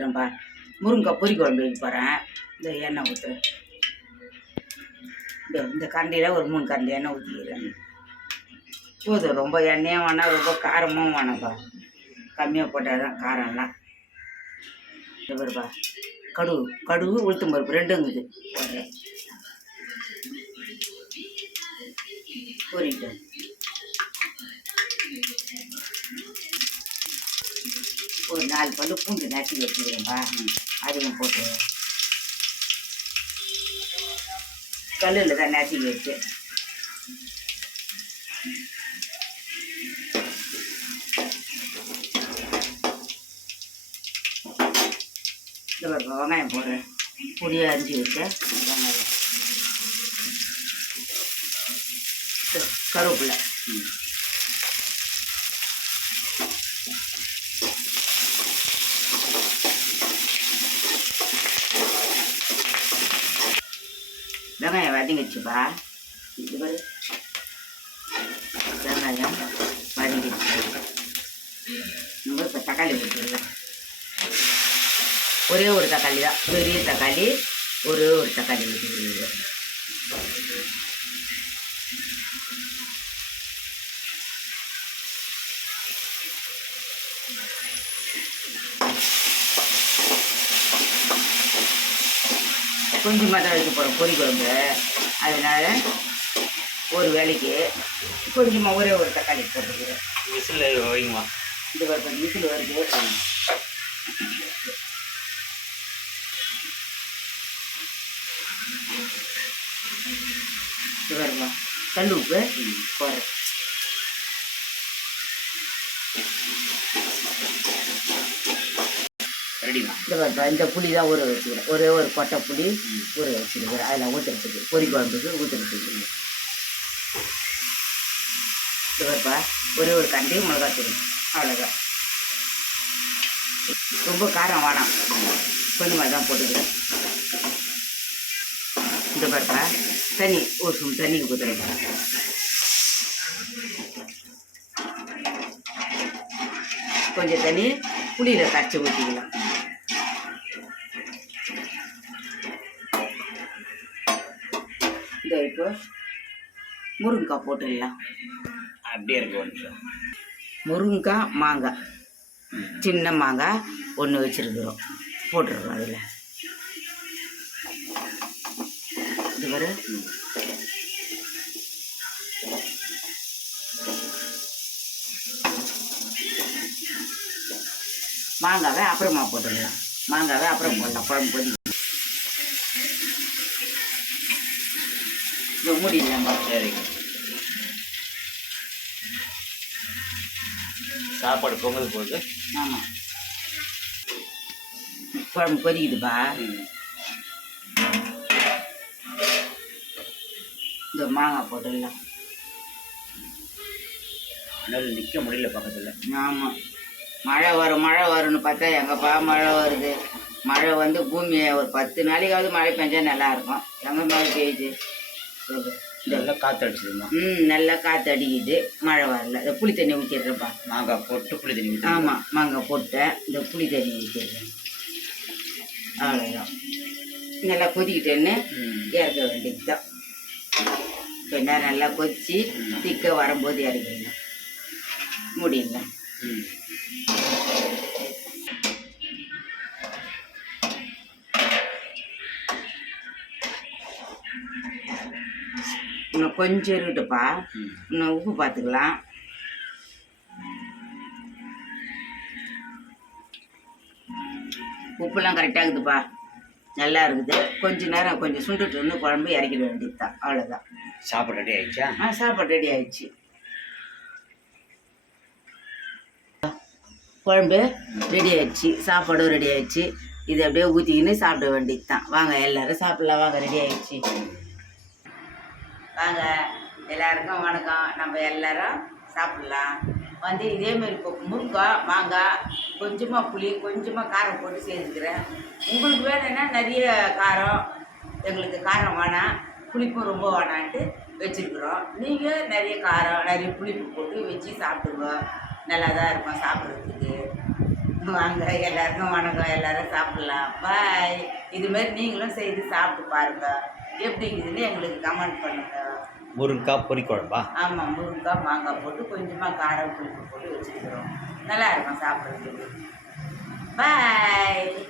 ஊற்றுறேன்ப்பா. முருங்கைக்காய் பொரி குழம்பு வைக்க போகிறேன். இந்த எண்ணெய் ஊற்றுறேன். இந்த கரண்டியில் ஒரு 3 கரண்டி எண்ணெய் ஊற்றிக்கிறேன். போதும், ரொம்ப எண்ணெயும் வேணாம், ரொம்ப காரமும் வேணாம்ப்பா. கம்மியாக போட்டால் தான் காரம்லாம். இது வருப்பா, கடுகு உளுத்தம் பருப்பு ரெண்டுங்குது பொரிட்டு. ஒரு 4 பல்லு பூண்டு நசுக்கி வச்சுக்கிறேன்ப்பா. அதையும் போட்டு கல்லில் தான் நசுக்கி வச்சு இந்த ஒரு வெங்காயம் போடுறேன். பொடியை அரிஞ்சு வச்சேன் வெங்காயம், கருவேப்பிலை, வெங்காயம் வதங்கிடுச்சுப்பா. இது பாரு, வெங்காயம் வதங்கிடுச்சு. நம்ம இப்போ தக்காளி ஊற்றிடலாம். ஒரே ஒரு தக்காளி தான், பெரிய தக்காளி, ஒரு தக்காளி ஊற்றிடுது. கொஞ்சமாக தான் வைக்க போகிறோம் பொரி குழம்பு. அதனால் ஒரு வேலைக்கு கொஞ்சமாக ஒரே ஒரு தக்காளி போட்டுக்கிறேன். விசில் வைங்கம்மா. இந்த ஒரு விசில் வருது. இது வருமா, கல் உப்பு போடுறேன். ரெடிமா. இந்த புளி தான் ஊற வச்சுக்கிறேன். ஒரே ஒரு கொட்டை புளி ஊற வச்சுருக்கிறேன். அதில் ஊற்றுறதுக்கு பொரி குழம்புக்கு ஊற்றுறதுக்கு. இது வருப்பா, ஒரே ஒரு கண்டி மிளகாத்தூள், அவ்வளோதான். ரொம்ப காரம் வேணாம், கொஞ்சமாக தான் போட்டுக்கிறேன். இந்த பாருப்பா, தண்ணி ஒரு ஸ்பூன் தண்ணி ஊற்றுறேன். கொஞ்சம் தண்ணி புளியில் கரைச்சி ஊற்றிக்கலாம். இந்த இப்போ முருங்கைக்காய் போட்டுடலாம். அப்படியே இருக்கு ஒரு நிமிஷம். முருங்கைக்காய், மாங்காய், சின்ன மாங்காய் ஒன்று வச்சுருக்குறோம், போட்டுருக்கோம் அதில். இது வர மாங்காவை அப்புறமா போட்டுடலாம். மாங்காவை அப்புறம் போடலாம், குழம்பு கொதி. இந்த மூடிடலாமா? சரி. சாப்பாடு பொங்கல் போகுது. ஆமாம், குழம்பு கொதிக்குதுப்பா. இந்த மாங்காய் போட்டுடலாம். அதனால் நிற்க முடியல பக்கத்தில். ஆமாம், மழை வரும்னு பார்த்தா எங்கப்பா மழை வருது. மழை வந்து பூமியை ஒரு 10 நாளைக்காவது மழை பெஞ்சா நல்லாயிருக்கும். எங்கே மழை பெய்யுது சொல்லு. நல்லா காற்று அடிச்சுதுமா. நல்லா காற்று அடிக்குது, மழை வரல. இந்த புளி தண்ணி ஊற்றிடுறேன்ப்பா. மாங்காய் போட்டு புளி தண்ணி ஊற்றி. ஆமாம், மாங்காய் போட்டேன். இந்த புளி தண்ணி ஊற்றிடுறேன். அவ்வளோதான். நல்லா கொதிக்கிட்டேன்னு இறக்க வேண்டியது தான். கொஞ்ச நேரம் நல்லா கொதித்து திக்க வரும்போது இறக்கிடலாம், முடியலாம். இன்னும் கொஞ்சம் இருக்குட்டுப்பா, இன்னும் உப்பு பார்த்துக்கலாம். உப்புலாம் கரெக்டாக இருக்குதுப்பா, நல்லா இருக்குது. கொஞ்சம் நேரம் கொஞ்சம் சுண்டுட்டு குழம்பு இறக்கிட வேண்டியது தான், அவ்வளோதான். சாப்பாடு ரெடி ஆயிடுச்சா? சாப்பாடு ரெடி ஆயிடுச்சு. குழம்பு ரெடி ஆயிடுச்சு, சாப்பாடும் ரெடி ஆயிடுச்சு. இது அப்படியே ஊற்றிக்கின்னு சாப்பிட வேண்டியது தான். வாங்க எல்லோரும் சாப்பிட்லாம், வாங்க. ரெடி ஆயிடுச்சு, வாங்க. எல்லாருக்கும் வணக்கம். நம்ம எல்லோரும் சாப்பிட்லாம். வந்து இதேமாரி இப்போ முருங்காய், மாங்காய், கொஞ்சமாக புளி, கொஞ்சமாக காரம் போட்டு செஞ்சுக்கிறேன். உங்களுக்கு வேணும்னா நிறைய காரம், எங்களுக்கு காரம் வேணாம், புளிப்பும் ரொம்ப வேணான்ட்டு வச்சுருக்குறோம். நீங்கள் நிறைய காரம், நிறைய புளிப்பு போட்டு வச்சு சாப்பிடுங்க. நல்லா தான் இருக்கும் சாப்பிட்றதுக்கு. வாங்க எல்லாருக்கும் வணக்கம், எல்லாரும் சாப்பிட்லாம். பாய். இதுமாரி நீங்களும் செய்து சாப்பிட்டு பாருங்க, எப்படி இருக்குதுன்னு எங்களுக்கு கமெண்ட் பண்ணுங்க. முருங்கைக்காய் பொரி குழம்பா? ஆமாம், முருங்கைக்காய் மாங்காய் போட்டு கொஞ்சமாக காரம் புளிப்பு போட்டு வச்சுருக்குறோம். நல்லா இருக்கும் சாப்பிட்றதுக்கு. பாய்.